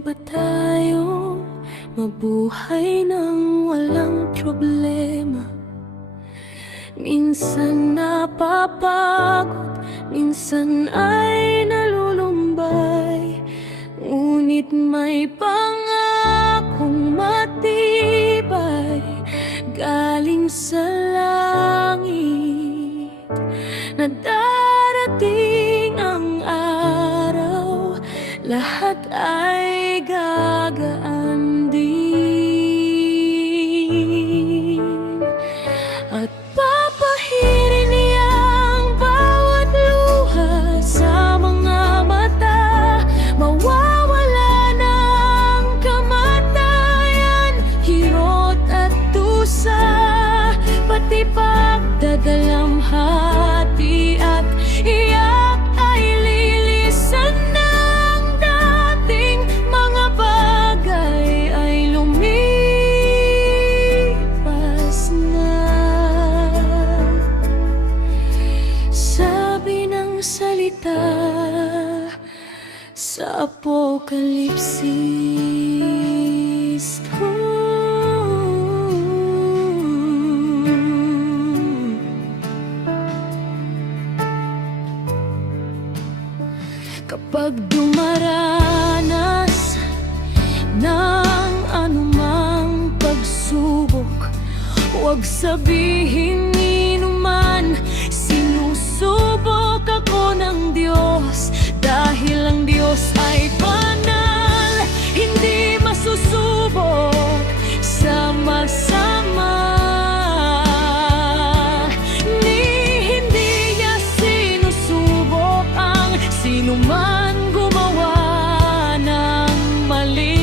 ba tayo mabuhay ng walang problema? Minsan napapagod, minsan ay nalulumbay, ngunit may pangakong matibay galing sa langit, na darating ang araw, lahat ay gagaan din. At papahirin niya ang bawat luha sa mga mata, mawawala ng kamatayan, hirot at tusa, pati pagdadalamhati at iyak ay lilisan ng dating mga bagay ay lumipas na. Sabi ng salita sa Apokalipsis. Kapag dumaranas ng anumang pagsubok, huwag sabihin inuman, sinusubok ako ng Diyos, dahil ang Diyos ay banal, hindi masusubok sa masama. Hindi niya sinusubok ang sinuman gumawa ng mali.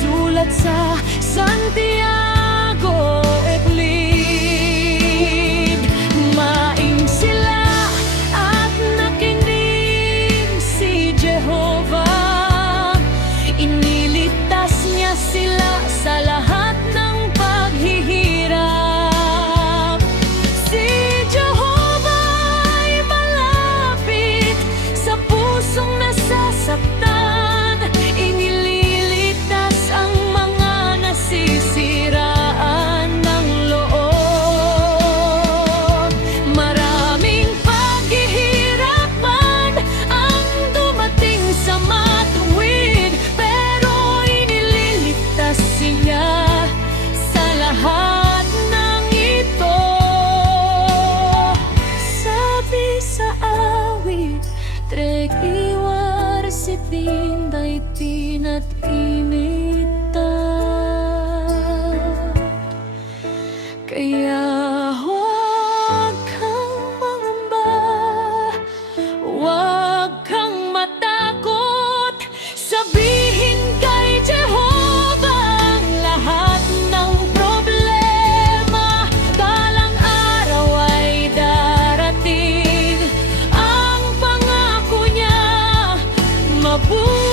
Sulat sa Santiago Euclid, maing sila at nakinig si Jehovah, iniligtas niya sila sa lahat ng paghihirap. Si Jehovah ay malapit sa pusong nasasaktan, inililigtas ang mga nasisiraan ng loob. Maraming paghihirapan ang dumating sa matuwid, pero inililigtas niya sa lahat ng ito. Sabi sa awit, trek iwar si tinday tinat inita. Kaya huwag kang mangamba, huwag kang matakot, sabihin kay Jehovah ang lahat ng problema. Balang araw ay darating, ang pangako niya mabuhay.